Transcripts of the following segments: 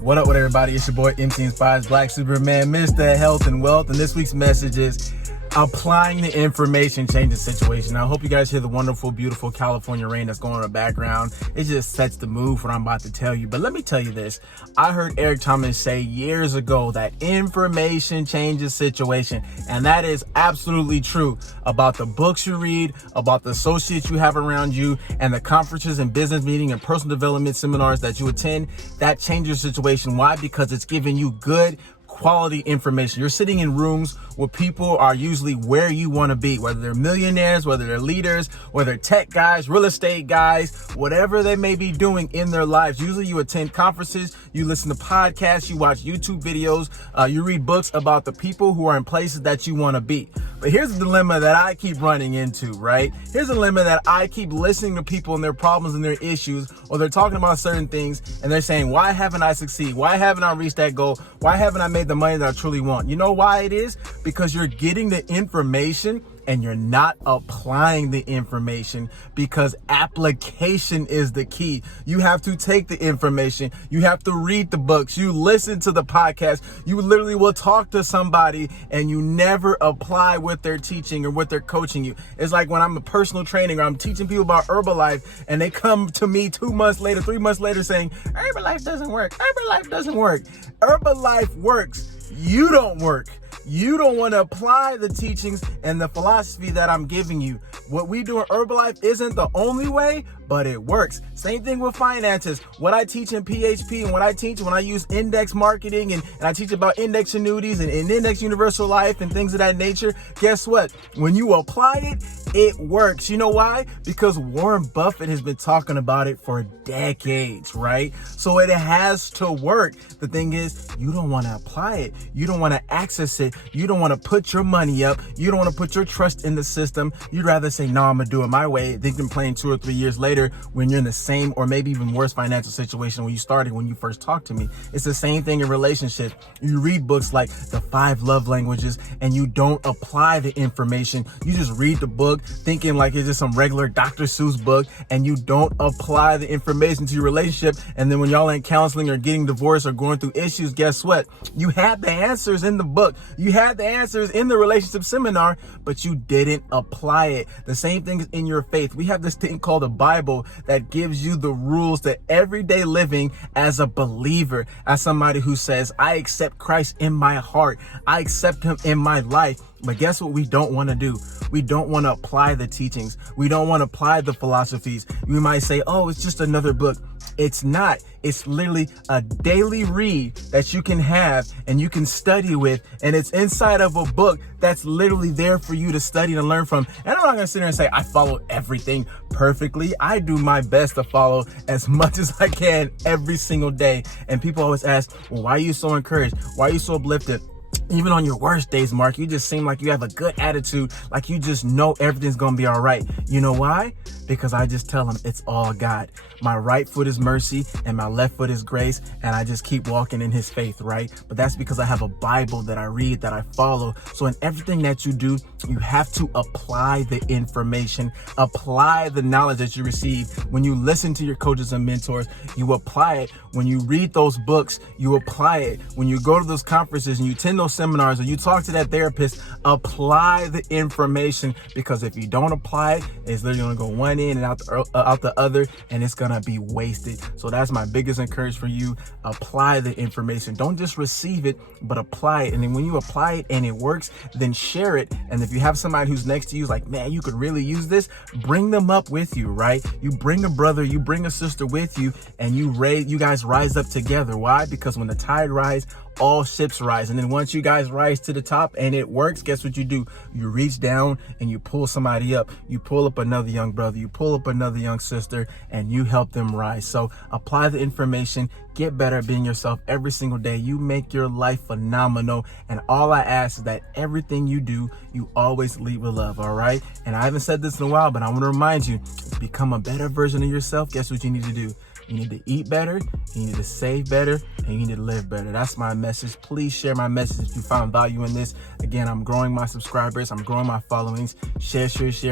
What up with everybody? It's your boy MC Inspires Black Superman, Mr. Health and Wealth, and this week's message is applying the information changes situation. Now, I hope you guys hear the wonderful, beautiful California rain that's going on in the background. It just sets the mood for what I'm about to tell you. But let me tell you this. I heard Eric Thomas say years ago that information changes situation. And that is absolutely true about the books you read, about the associates you have around you, and the conferences and business meetings and personal development seminars that you attend. That changes your situation. Why? Because it's giving you good quality information. You're sitting in rooms where people are usually where you want to be, whether they're millionaires, whether they're leaders, whether they're tech guys, real estate guys, whatever they may be doing in their lives. Usually you attend conferences, you listen to podcasts, you watch YouTube videos, you read books about the people who are in places that you want to be. But here's the dilemma that I keep running into, right? Here's a dilemma that I keep listening to people and their problems and their issues, or they're talking about certain things and they're saying, why haven't I succeeded? Why haven't I reached that goal? Why haven't I made the money that I truly want? You know why it is? Because you're getting the information and you're not applying the information, because application is the key. You have to take the information. You have to read the books. You listen to the podcast. You literally will talk to somebody and you never apply what they're teaching or what they're coaching you. It's like when I'm a personal trainer, or I'm teaching people about Herbalife and they come to me 2 months later, 3 months later saying, Herbalife doesn't work. Herbalife doesn't work. Herbalife works. You don't work. You don't want to apply the teachings and the philosophy that I'm giving you. What we do in Herbalife isn't the only way, but it works. Same thing with finances. What I teach in PHP and what I teach when I use index marketing and I teach about index annuities and index universal life and things of that nature, guess what? When you apply it, it works. You know why? Because Warren Buffett has been talking about it for decades, right? So it has to work. The thing is, you don't want to apply it. You don't want to access it. You don't want to put your money up. You don't want to put your trust in the system. You'd rather say, no, I'm going to do it my way. They've been playing 2 or 3 years later when you're in the same or maybe even worse financial situation when you started, when you first talked to me. It's the same thing in relationship. You read books like The 5 Love Languages and you don't apply the information. You just read the book thinking like it's just some regular Dr. Seuss book, and you don't apply the information to your relationship. And then when y'all ain't counseling or getting divorced or going through issues, guess what? You had the answers in the book. You had the answers in the relationship seminar, but you didn't apply it. The same thing is in your faith. We have this thing called the Bible that gives you the rules to everyday living as a believer, as somebody who says, I accept Christ in my heart. I accept him in my life. But guess what we don't want to do? We don't want to apply the teachings. We don't want to apply the philosophies. You might say, oh, it's just another book. It's not. It's literally a daily read that you can have and you can study with. And it's inside of a book that's literally there for you to study and learn from. And I'm not going to sit there and say, I follow everything perfectly. I do my best to follow as much as I can every single day. And people always ask, well, why are you so encouraged? Why are you so uplifted? Even on your worst days, Mark, you just seem like you have a good attitude, like you just know everything's going to be all right. You know why? Because I just tell them it's all God. My right foot is mercy and my left foot is grace. And I just keep walking in his faith, right? But that's because I have a Bible that I read, that I follow. So in everything that you do, you have to apply the information, apply the knowledge that you receive. When you listen to your coaches and mentors, you apply it. When you read those books, you apply it. When you go to those conferences and you attend those seminars or you talk to that therapist, apply the information, because if you don't apply it, it's literally going to go one in and out the other, and it's going to be wasted. So that's my biggest encouragement for you. Apply the information. Don't just receive it, but apply it. And then when you apply it and it works, then share it. And if you have somebody who's next to you, like, man, you could really use this, bring them up with you, right? You bring a brother, you bring a sister with you, and you guys rise up together. Why? Because when the tide rises, all ships rise. And then once you guys rise to the top and it works, guess what you do? You reach down and you pull somebody up. You pull up another young brother, you pull up another young sister, and you help them rise. So apply the information, get better at being yourself every single day. You make your life phenomenal. And all I ask is that everything you do, you always lead with love. All right. And I haven't said this in a while, but I want to remind you, to become a better version of yourself, guess what you need to do? You need to eat better, you need to save better, and you need to live better. That's my message. Please share my message if you found value in this. Again, I'm growing my subscribers. I'm growing my followings. Share,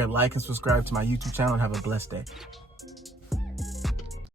like, and subscribe to my YouTube channel, and have a blessed day.